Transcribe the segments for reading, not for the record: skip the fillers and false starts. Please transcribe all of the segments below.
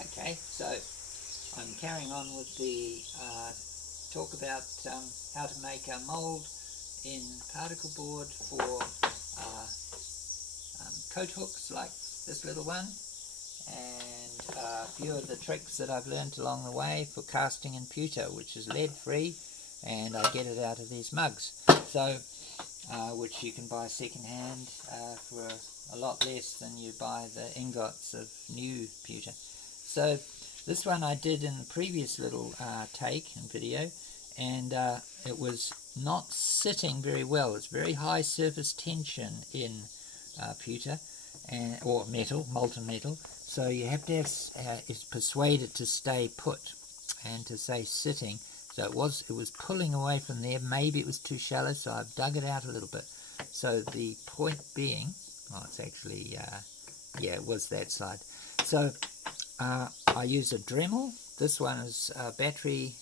Okay, so I'm carrying on with the talk about how to make a mould in particle board for coat hooks like this little one, and a few of the tricks that I've learned along the way for casting in pewter, which is lead free, and I get it out of these mugs, so which you can buy second hand for a lot less than you buy the ingots of new pewter. So this one I did in the previous little take and video, and it was not sitting very well. It's very high surface tension in pewter or metal, molten metal. So you have to have persuade it to stay put and to stay sitting. So it was pulling away from there. Maybe it was too shallow, so I've dug it out a little bit. So the point being, oh, it's actually yeah, it was that side. So I use a Dremel. This one is battery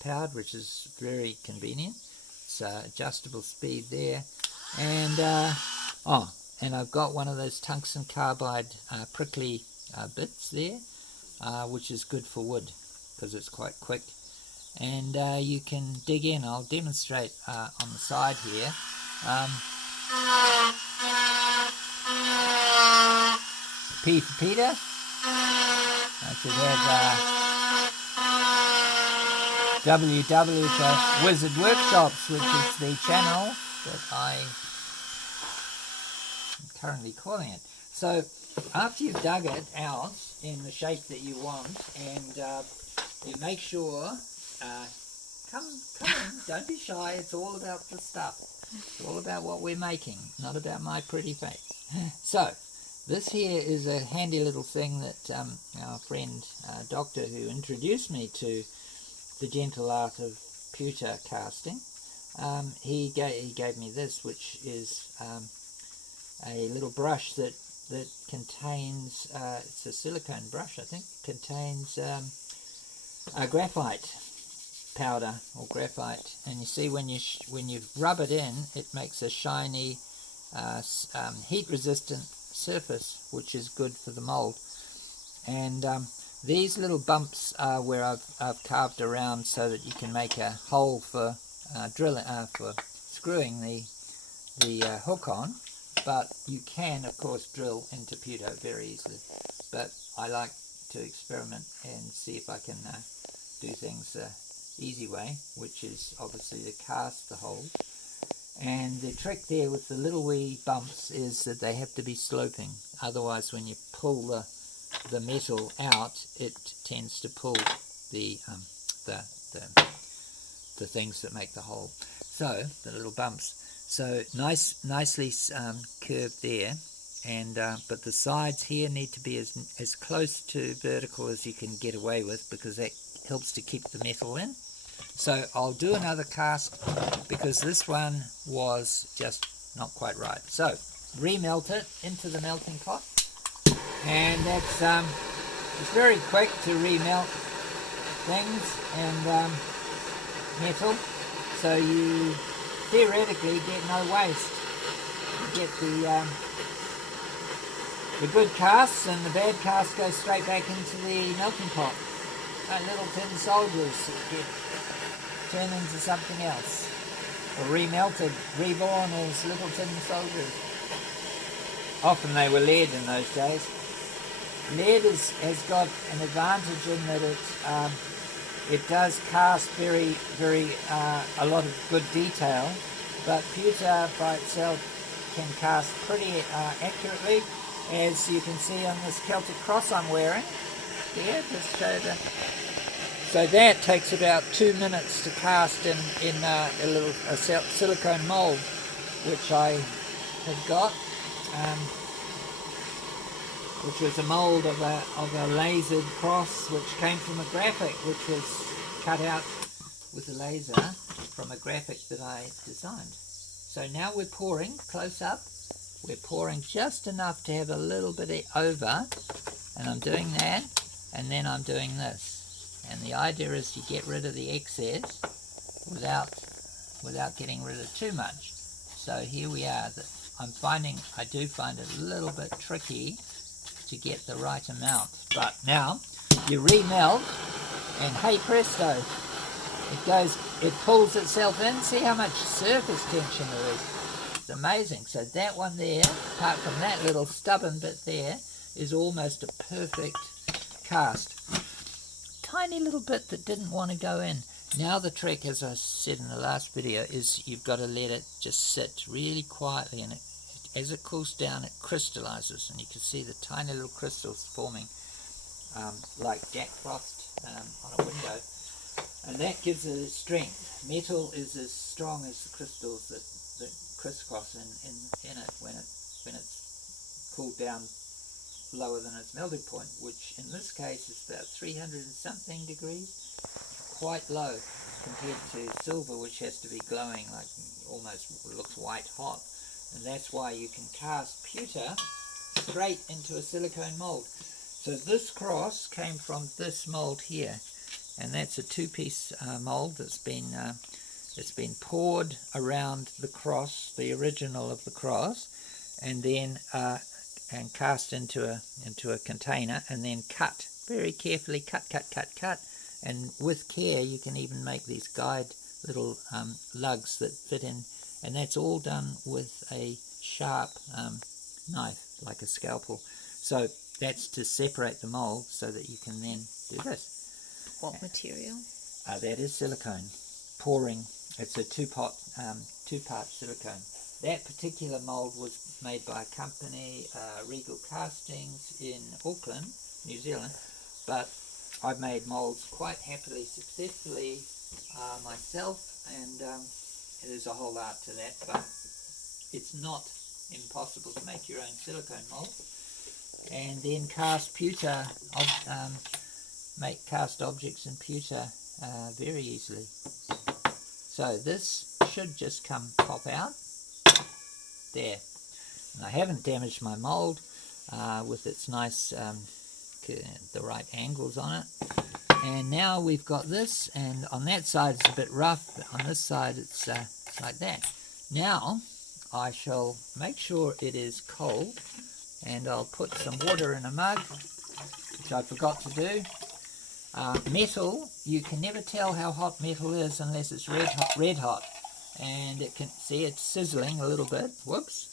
powered, which is very convenient. It's adjustable speed there, and and I've got one of those tungsten carbide prickly bits there, which is good for wood because it's quite quick. And you can dig in. I'll demonstrate on the side here. P for Peter. I should have WW for Wizard Workshops, which is the channel that I am currently calling it. So after you've dug it out in the shape that you want, and you make sure, come in, don't be shy, it's all about the stuff. It's all about what we're making, not about my pretty face. So this here is a handy little thing that our friend Doctor, who introduced me to the gentle art of pewter casting, he gave me this, which is a little brush that contains, it's a silicone brush I think, contains a graphite powder or graphite, and you see when you rub it in, it makes a shiny heat resistant surface, which is good for the mold. And these little bumps are where I've carved around so that you can make a hole for drilling, for screwing the hook on. But you can of course drill into pewter very easily, but I like to experiment and see if I can do things the easy way, which is obviously to cast the hole. And the trick there with the little wee bumps is that they have to be sloping, otherwise when you pull the metal out, it tends to pull the things that make the hole. So the little bumps, so nicely curved there, and but the sides here need to be as close to vertical as you can get away with, because that helps to keep the metal in. So I'll do another cast because this one was just not quite right. So remelt it into the melting pot, and that's it's very quick to remelt things and metal, so you theoretically get no waste. You get the good casts, and the bad casts go straight back into the melting pot. Like little tin soldiers that get turned into something else, or remelted, reborn as little tin soldiers. Often they were lead in those days. Lead has got an advantage in that it does cast very a lot of good detail, but pewter by itself can cast pretty accurately, as you can see on this Celtic cross I'm wearing. Yeah, just show the. So that takes about 2 minutes to cast in a silicone mold, which I have got, which was a mold of a lasered cross, which came from a graphic, which was cut out with a laser from a graphic that I designed. So now we're pouring close up. We're pouring just enough to have a little bit over, and I'm doing that, and then I'm doing this. And the idea is to get rid of the excess without getting rid of too much. So here we are. I do find it a little bit tricky to get the right amount. But now you remelt, and hey presto, it pulls itself in. See how much surface tension there is. It's amazing. So that one there, apart from that little stubborn bit there, is almost a perfect cast. Tiny little bit that didn't want to go in. Now the trick, as I said in the last video, is you've got to let it just sit really quietly, and as it cools down it crystallizes, and you can see the tiny little crystals forming like Jack Frost on a window, and that gives it strength. Metal is as strong as the crystals that crisscross in it when it's cooled down lower than its melting point, which in this case is about 300 and something degrees, quite low compared to silver, which has to be glowing, like almost looks white hot. And that's why you can cast pewter straight into a silicone mold. So this cross came from this mold here, and that's a two-piece mold that's been poured around the cross, the original of the cross, and then and cast into a container, and then cut very carefully, cut, and with care you can even make these guide little lugs that fit in, and that's all done with a sharp knife, like a scalpel. So that's to separate the mold so that you can then do this. What material? That is silicone. Pouring. It's a two-part silicone. That particular mold was made by a company, Regal Castings in Auckland, New Zealand, but I've made molds quite happily, successfully myself, and there's a whole art to that, but it's not impossible to make your own silicone mold. And then cast pewter, make cast objects in pewter very easily. So this should just pop out there. And I haven't damaged my mold with its nice, the right angles on it. And now we've got this, and on that side it's a bit rough, but on this side it's like that. Now I shall make sure it is cold, and I'll put some water in a mug, which I forgot to do. Metal, you can never tell how hot metal is unless it's red hot. And it can see it's sizzling a little bit. Whoops.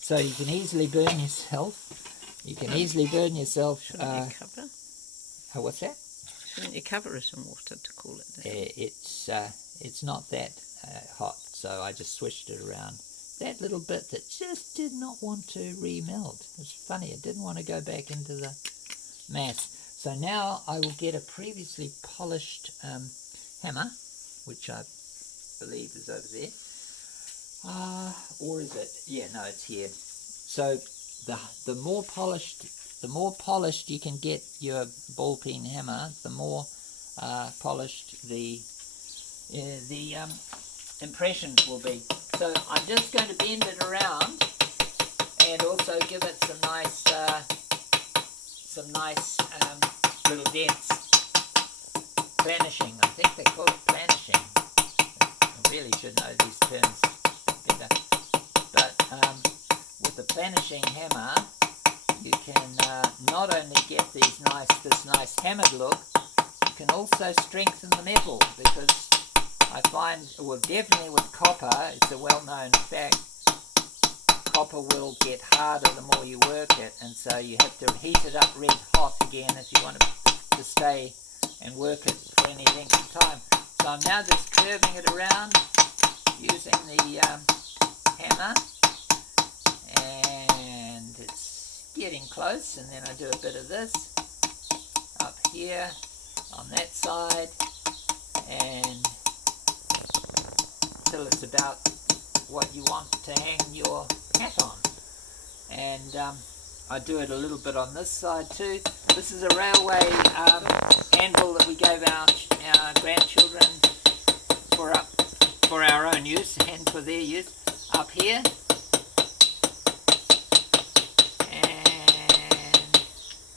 So you can easily burn yourself. You can easily burn yourself. Shouldn't you cover? What's that? Shouldn't you cover it in water to cool it down? It's not that hot, so I just swished it around. That little bit that just did not want to remelt. It's funny, it didn't want to go back into the mass. So now I will get a previously polished hammer, which I believe is over there. Or is it? Yeah, no, it's here. So the more polished you can get your ball peen hammer, the more polished the impressions will be. So I'm just going to bend it around and also give it some nice little dents. Planishing, I think they call it planishing. I really should know these terms better. But with the planishing hammer, you can not only get this nice hammered look, you can also strengthen the metal, because I find, well, definitely with copper, it's a well-known fact, copper will get harder the more you work it, and so you have to heat it up red hot again if you want it to stay and work it for any length of time. So I'm now just curving it around using the hammer, and it's getting close, and then I do a bit of this up here on that side, and till it's about what you want to hang your hat on. And I do it a little bit on this side too. This is a railway anvil that we gave our grandchildren for our own use and for their use up here. And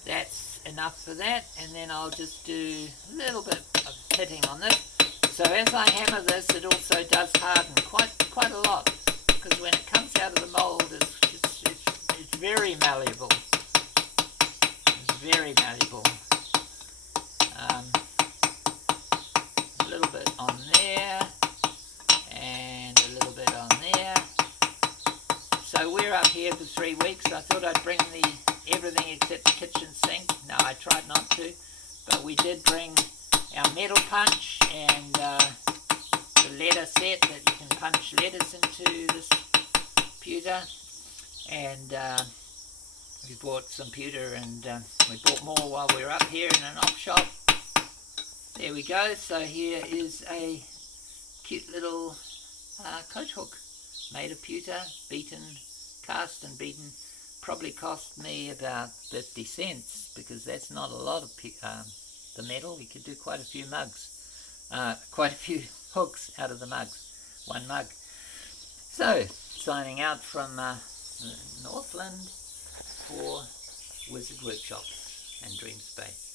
that's enough for that. And then I'll just do a little bit of hitting on this. So as I hammer this, it also does harden quite a lot, because when it comes out of the mold, it's very malleable. It's very valuable. A little bit on there, and a little bit on there. So we're up here for 3 weeks. I thought I'd bring everything except the kitchen sink. No, I tried not to, but we did bring our metal punch and the letter set that you can punch letters into this pewter, and we bought some pewter, and we bought more while we were up here in an op shop. There we go. So here is a cute little coat hook made of pewter, cast and beaten. Probably cost me about 50 cents, because that's not a lot of the metal. You could do quite a few quite a few hooks out of the mugs, one mug. So, signing out from Northland for Wizard Workshops and Dream Space.